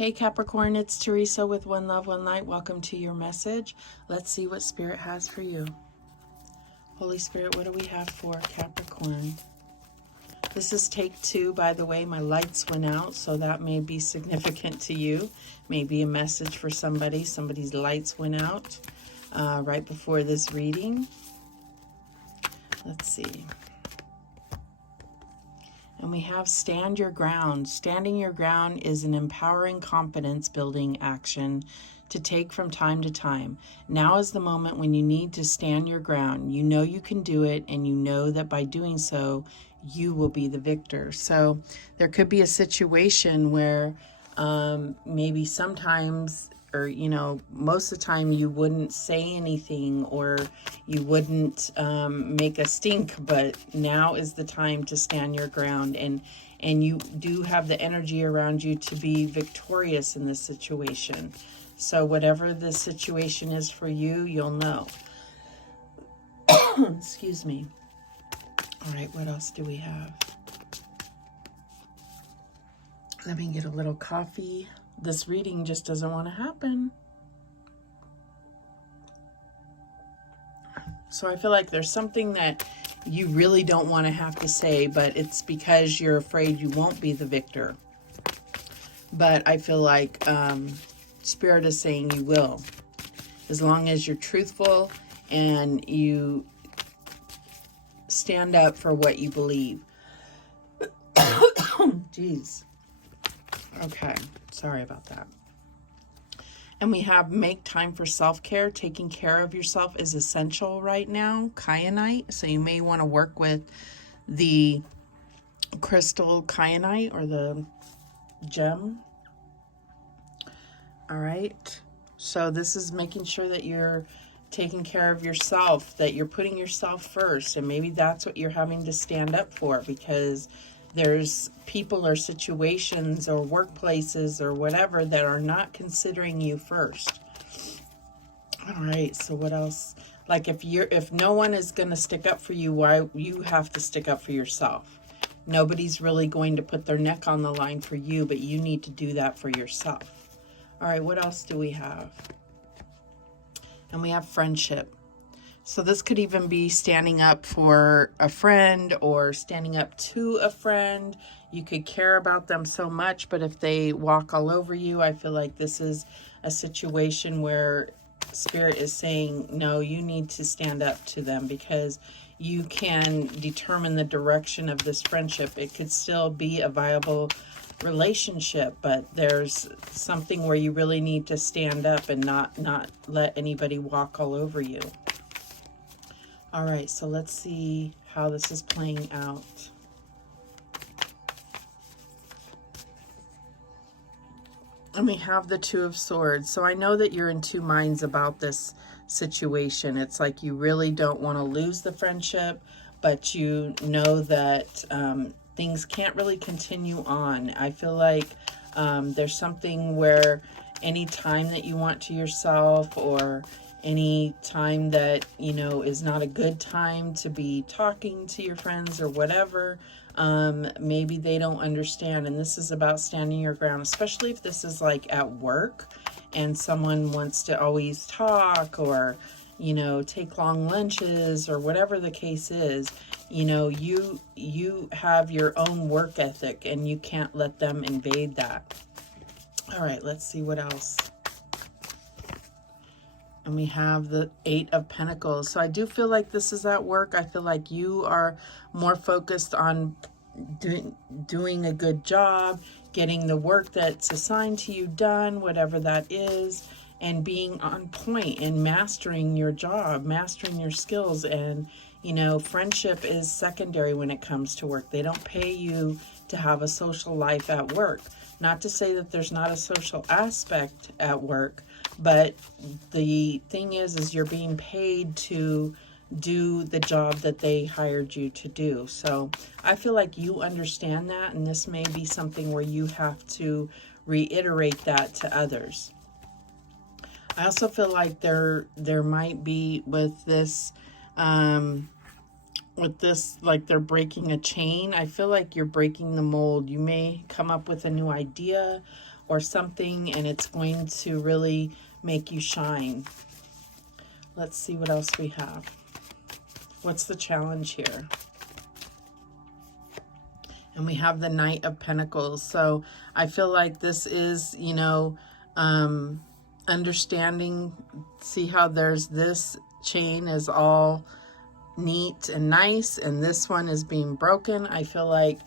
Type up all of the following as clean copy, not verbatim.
Hey Capricorn, it's Teresa with One Love, One Light. Welcome to your message. Let's see what Spirit has for you. Holy Spirit, what do we have for Capricorn? This is take 2, by the way. My lights went out, so that may be significant to you. Maybe a message for somebody. Somebody's lights went out right before this reading. Let's see. And we have stand your ground. Standing your ground is an empowering confidence building action to take from time to time. Now is the moment when you need to stand your ground. You know you can do it, and you know that by doing so, you will be the victor. So there could be a situation where maybe sometimes, or most of the time, you wouldn't say anything or you wouldn't make a stink, but now is the time to stand your ground, and you do have the energy around you to be victorious in this situation. So whatever the situation is for you, you'll know. Excuse me. All right, what else do we have? Let me get a little coffee. This reading just doesn't want to happen. So I feel like there's something that you really don't want to have to say, but it's because you're afraid you won't be the victor. But I feel like Spirit is saying you will. As long as you're truthful and you stand up for what you believe. Jeez. Okay, sorry about that. And we have make time for self-care. Taking care of yourself is essential right now, kyanite. So you may want to work with the crystal kyanite or the gem. All right. So this is making sure that you're taking care of yourself, that you're putting yourself first. And maybe that's what you're having to stand up for, because there's people or situations or workplaces or whatever that are not considering you first. All right, so what else? Like if no one is going to stick up for you, why you have to stick up for yourself? Nobody's really going to put their neck on the line for you, but you need to do that for yourself. All right, what else do we have? And we have friendship. So this could even be standing up for a friend or standing up to a friend. You could care about them so much, but if they walk all over you, I feel like this is a situation where Spirit is saying, no, you need to stand up to them, because you can determine the direction of this friendship. It could still be a viable relationship, but there's something where you really need to stand up and not let anybody walk all over you. All right, so let's see how this is playing out. And we have the Two of Swords. So I know that you're in two minds about this situation. It's like you really don't want to lose the friendship, but you know that things can't really continue on. I feel like there's something where any time that you want to yourself, or any time that, is not a good time to be talking to your friends or whatever, maybe they don't understand. And this is about standing your ground, especially if this is like at work and someone wants to always talk, or, take long lunches, or whatever the case is. You have your own work ethic, and you can't let them invade that. All right, let's see what else. And we have the Eight of Pentacles. So I do feel like this is at work. I feel like you are more focused on doing a good job, getting the work that's assigned to you done, whatever that is, and being on point and mastering your job, mastering your skills. And, friendship is secondary when it comes to work. They don't pay you to have a social life at work. Not to say that there's not a social aspect at work, but the thing is you're being paid to do the job that they hired you to do. So I feel like you understand that, and this may be something where you have to reiterate that to others. I also feel like there might be with this, like they're breaking a chain. I feel like you're breaking the mold. You may come up with a new idea, or something, and it's going to really make you shine. Let's see what else we have. What's the challenge here? And we have the Knight of Pentacles. So I feel like this is, you know, understanding. See how there's this chain is all neat and nice, and this one is being broken. I feel like,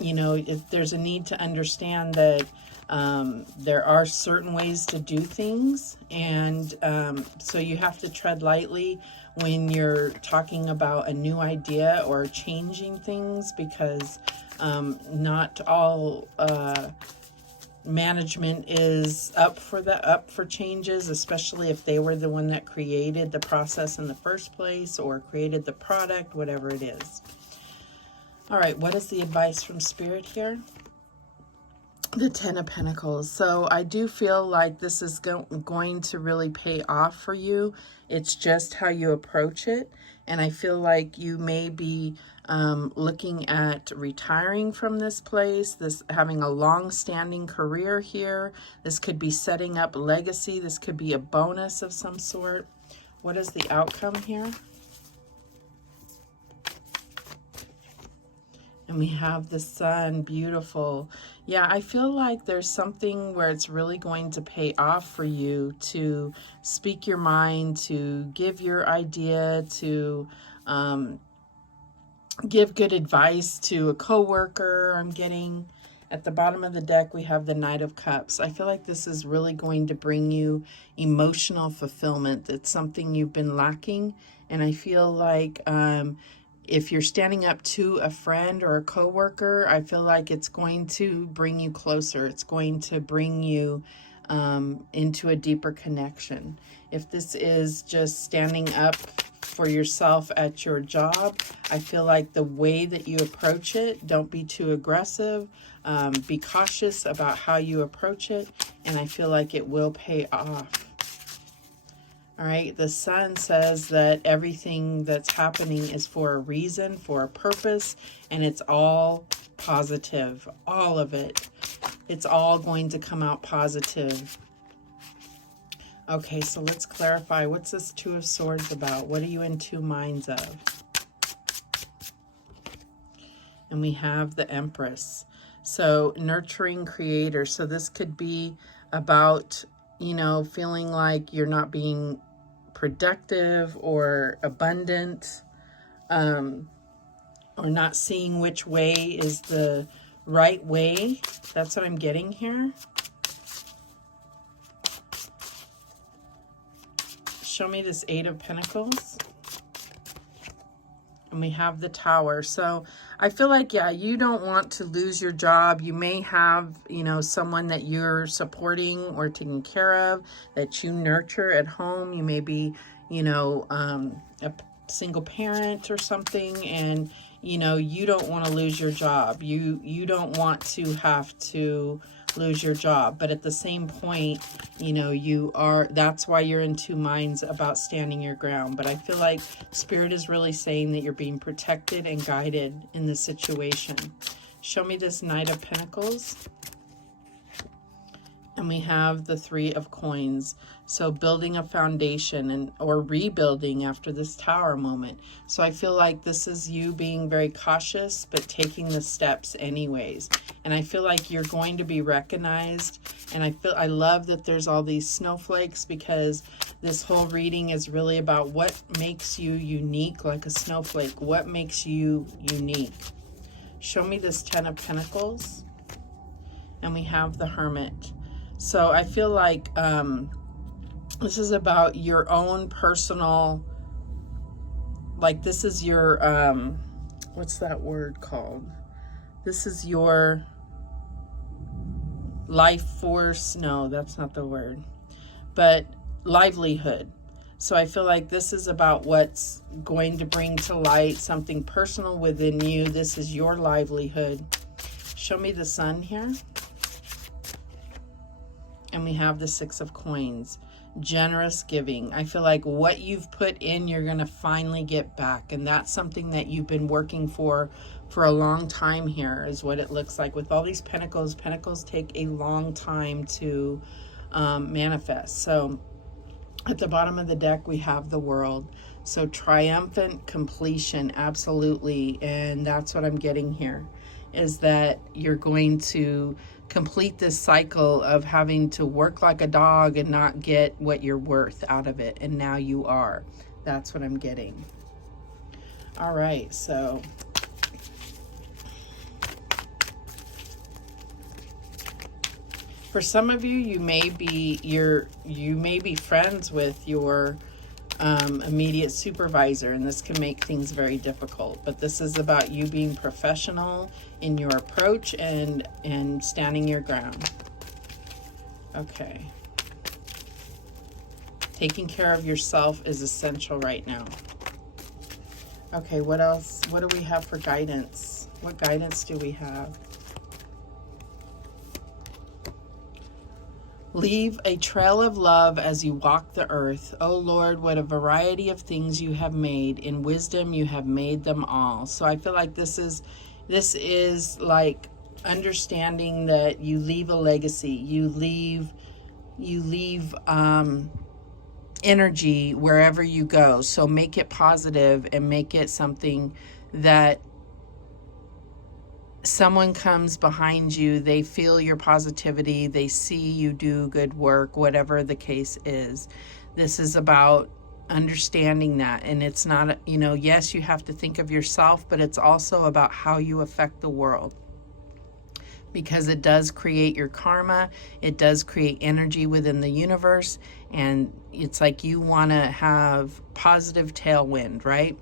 you know, if there's a need to understand that there are certain ways to do things, and so you have to tread lightly when you're talking about a new idea or changing things, because not all management is up for changes, especially if they were the one that created the process in the first place or created the product, whatever it is. All right, what is the advice from Spirit here? The Ten of Pentacles. So I do feel like this is going to really pay off for you. It's just how you approach it. And I feel like you may be looking at retiring from this place, having a long-standing career here. This could be setting up legacy. This could be a bonus of some sort. What is the outcome here? And we have the Sun. Beautiful. Yeah, I feel like there's something where it's really going to pay off for you to speak your mind, to give your idea, to give good advice to a coworker. I'm getting at the bottom of the deck, we have the Knight of Cups. I feel like this is really going to bring you emotional fulfillment. It's something you've been lacking. And I feel like if you're standing up to a friend or a coworker, I feel like it's going to bring you closer. It's going to bring you into a deeper connection. If this is just standing up for yourself at your job, I feel like the way that you approach it, don't be too aggressive. Be cautious about how you approach it, and I feel like it will pay off. All right, the Sun says that everything that's happening is for a reason, for a purpose, and it's all positive, all of it. It's all going to come out positive. Okay, so let's clarify. What's this Two of Swords about? What are you in two minds of? And we have the Empress. So nurturing creator. So this could be about, you know, feeling like you're not being productive or abundant, or not seeing which way is the right way. That's what I'm getting here. Show me this Eight of Pentacles. And we have the Tower. So I feel like, yeah, you don't want to lose your job. You may have, you know, someone that you're supporting or taking care of, that you nurture at home. You may be, you know, a single parent or something, and, you know, you don't want to lose your job. You don't want to have to lose your job, but at the same point, you know, that's why you're in two minds about standing your ground. But I feel like Spirit is really saying that you're being protected and guided in this situation. Show me this Knight of Pentacles. And we have the Three of Coins. So building a foundation or rebuilding after this Tower moment. So I feel like this is you being very cautious, but taking the steps anyways. And I feel like you're going to be recognized. And I love that there's all these snowflakes, because this whole reading is really about what makes you unique, like a snowflake. What makes you unique? Show me this Ten of Pentacles. And we have the Hermit. So I feel like this is about your own personal, like this is your, what's that word called? This is your life force. No, that's not the word, but livelihood. So I feel like this is about what's going to bring to light something personal within you. This is your livelihood. Show me the Sun here. And we have the Six of Coins. generous giving. I feel like what you've put in, you're going to finally get back. And that's something that you've been working for a long time here, is what it looks like. With all these pentacles, pentacles take a long time to manifest. So at the bottom of the deck, we have the World. So triumphant completion, absolutely. And that's what I'm getting here, is that you're going to complete this cycle of having to work like a dog and not get what you're worth out of it. And now you are. That's what I'm getting. All right, so for some of you, you may be friends with your immediate supervisor, and this can make things very difficult. But this is about you being professional in your approach and standing your ground. Okay. Taking care of yourself is essential right now. Okay, what else? What do we have for guidance? What guidance do we have? Leave a trail of love as you walk the earth. O Lord, what a variety of things you have made. In wisdom you have made them all. So I feel like this is like understanding that you leave a legacy. You leave energy wherever you go. So make it positive and make it something that someone comes behind you, they feel your positivity, they see you do good work, whatever the case is. This is about understanding that. And it's not, yes, you have to think of yourself, but it's also about how you affect the world. Because it does create your karma, it does create energy within the universe, and it's like you want to have positive tailwind, right?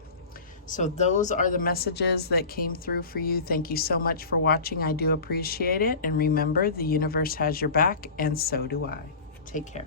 So those are the messages that came through for you. Thank you so much for watching. I do appreciate it. And remember, the universe has your back, and so do I. Take care.